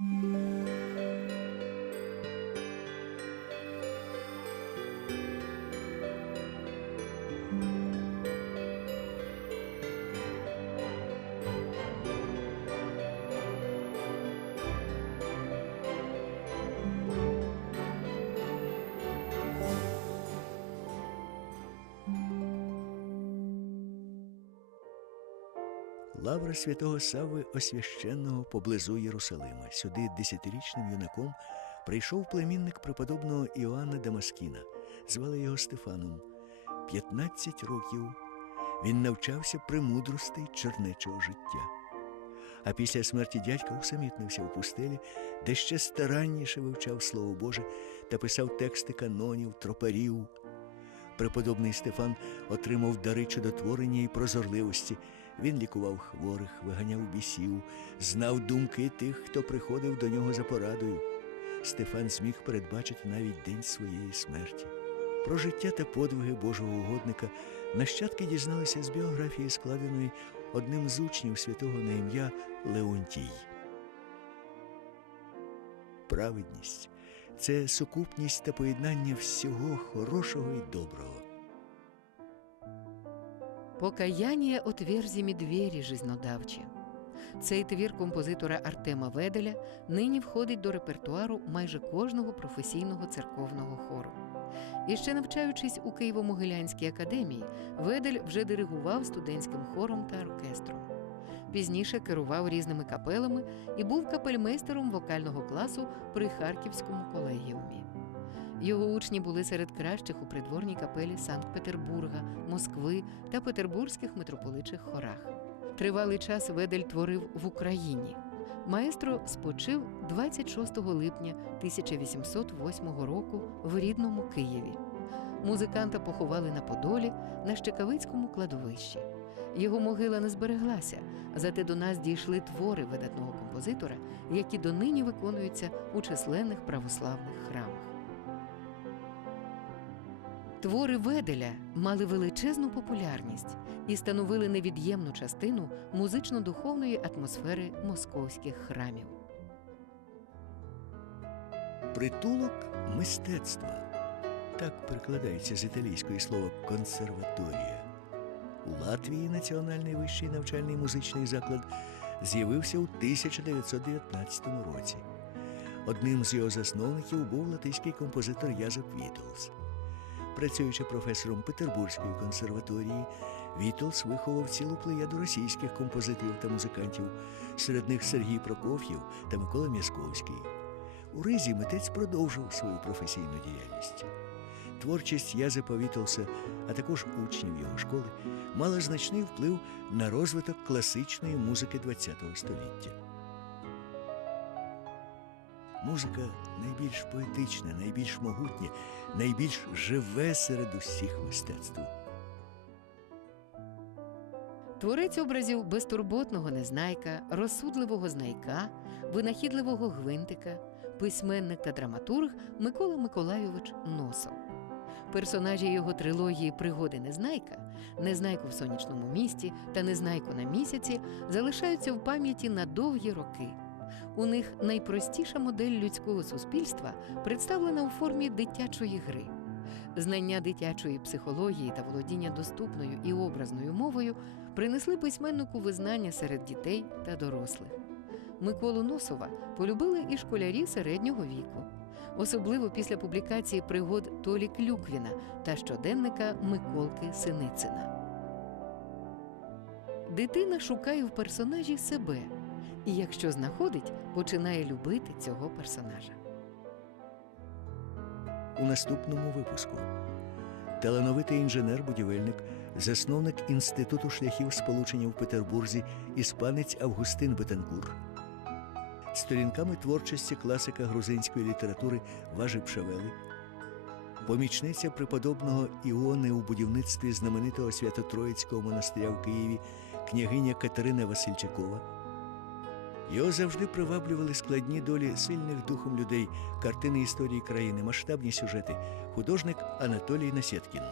Música Лавра святого Сави Освященного поблизу Єрусалима. Сюди десятирічним юнаком прийшов племінник преподобного Іоанна Дамаскіна. Звали його Стефаном. 15 років він навчався премудростей чернечого життя. А після смерті дядька усамітнився у пустелі, де ще старанніше вивчав Слово Боже та писав тексти канонів, тропарів. Преподобний Стефан отримав дари чудотворення і прозорливості. Він лікував хворих, виганяв бісів, знав думки тих, хто приходив до нього за порадою. Стефан зміг передбачити навіть день своєї смерті. Про життя та подвиги Божого угодника нащадки дізналися з біографії, складеної одним з учнів святого на ім'я Леонтій. Праведність це сукупність та поєднання всього хорошого і доброго. Покаяние отверзіми двері жизнодавчі. Цей твір композитора Артема Веделя нині входить до репертуару майже кожного професійного церковного хору. І ще навчаючись у Києво-Могилянській академії, Ведель вже диригував студентським хором та оркестром. Пізніше керував різними капелами і був капельмейстером вокального класу при Харківському колегіумі. Його учні були серед кращих у придворній капелі Санкт-Петербурга, Москви та петербурзьких митрополичих хорах. Тривалий час Ведель творив в Україні. Маестро спочив 26 липня 1808 року в рідному Києві. Музиканта поховали на Подолі на Щекавицькому кладовищі. Його могила не збереглася, зате до нас дійшли твори видатного композитора, які донині виконуються у численних православних храмах. Твори Веделя мали величезну популярність і становили невід'ємну частину музично-духовної атмосфери московських храмів. Притулок мистецтва. Так перекладається з італійської слово консерваторія. У Латвії національний вищий навчальний музичний заклад з'явився у 1919 році. Одним з його засновників був латиський композитор Язеп Вітлс. Працюючи професором Петербурзької консерваторії, Вітлс виховав цілу плеяду російських композиторів та музикантів, серед них Сергій Прокоф'єв та Микола М'язковський. У Ризі митець продовжив свою професійну діяльність. Творчість Язепа Вітлса, а також учнів його школи, мала значний вплив на розвиток класичної музики ХХ століття. Музика найбільш поетична, найбільш могутня, найбільш живе серед усіх мистецтв. Творець образів безтурботного незнайка, розсудливого знайка, винахідливого гвинтика, письменник та драматург Микола Миколайович Носов. Персонажі його трилогії Пригоди Незнайка, Незнайку в сонячному місті та Незнайку на місяці залишаються в пам'яті на довгі роки. У них найпростіша модель людського суспільства представлена у формі дитячої гри. Знання дитячої психології та володіння доступною і образною мовою принесли письменнику визнання серед дітей та дорослих. Миколу Носова полюбили і школярі середнього віку, особливо після публікації пригод Толі Клюквіна та щоденника Миколки Синицина. Дитина шукає в персонажі себе, і якщо знаходить, починає любити цього персонажа. У наступному випуску талановитий інженер-будівельник, засновник Інституту шляхів сполучення в Петербурзі, іспанець Августин Бетанкур. Сторінками творчості класика грузинської літератури Важи Пшавели, помічниця преподобного Іони у будівництві знаменитого Свято-Троїцького монастиря в Києві, княгиня Катерина Васильчакова. Його завжди приваблювали складні долі сильних духом людей, картини історії країни, масштабні сюжети, художник Анатолій Насєткін.